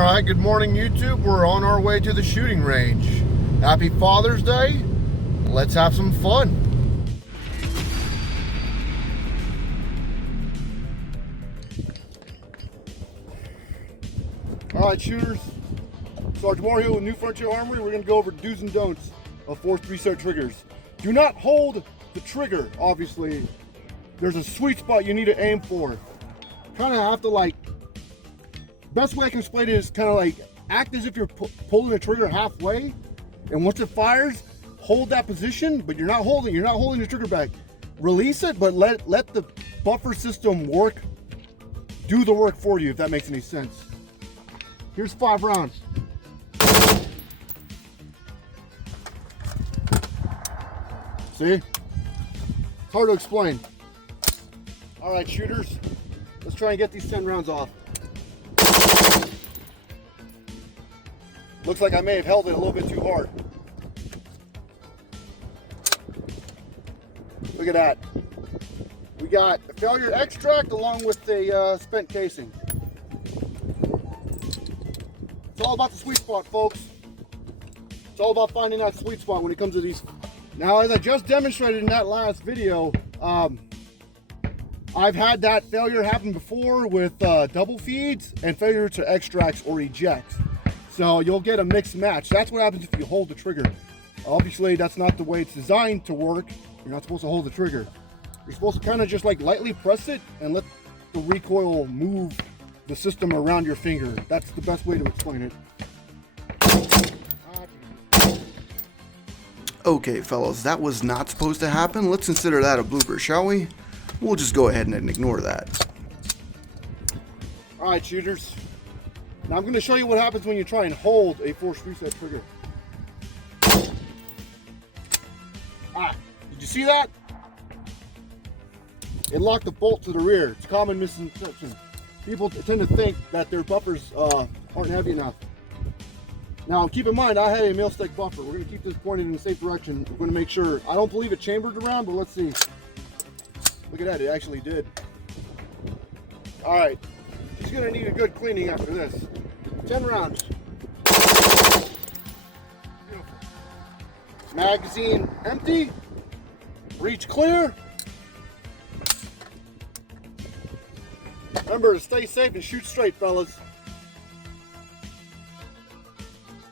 Alright, good morning YouTube. We're on our way to the shooting range. Happy Father's Day. Let's have some fun. Alright shooters, Sergeant Moore here with New Frontier Armory. We're going to go over do's and don'ts of force reset triggers. Do not hold the trigger, obviously. There's a sweet spot you need to aim for. Kind of have to best way I can explain it is kind of like act as if you're pulling the trigger halfway, and once it fires, hold that position, but you're not holding the trigger back. Release it, but let the buffer system do the work for you, if that makes any sense. Here's 5 rounds. See? It's hard to explain. All right, shooters, let's try and get these 10 rounds off. Looks like I may have held it a little bit too hard. Look at that. We got a failure extract along with a spent casing. It's all about the sweet spot, folks. It's all about finding that sweet spot when it comes to these. Now, as I just demonstrated in that last video, I've had that failure happen before with double feeds and failure to extracts or ejects. So you'll get a mixed match. That's what happens if you hold the trigger. Obviously, that's not the way it's designed to work. You're not supposed to hold the trigger. You're supposed to kind of just lightly press it and let the recoil move the system around your finger. That's the best way to explain it. Okay, fellas, that was not supposed to happen. Let's consider that a blooper, shall we? We'll just go ahead and ignore that. All right, shooters. Now I'm going to show you what happens when you try and hold a force reset trigger. Did you see that? It locked the bolt to the rear. It's a common misconception. People tend to think that their buffers aren't heavy enough. Now keep in mind, I had a mil-spec buffer. We're going to keep this pointed in the safe direction. We're going to make sure. I don't believe it chambered around, but let's see. Look at that, it actually did. All right, she's going to need a good cleaning after this. 10 rounds. Beautiful. Magazine empty. Breech clear. Remember to stay safe and shoot straight, fellas.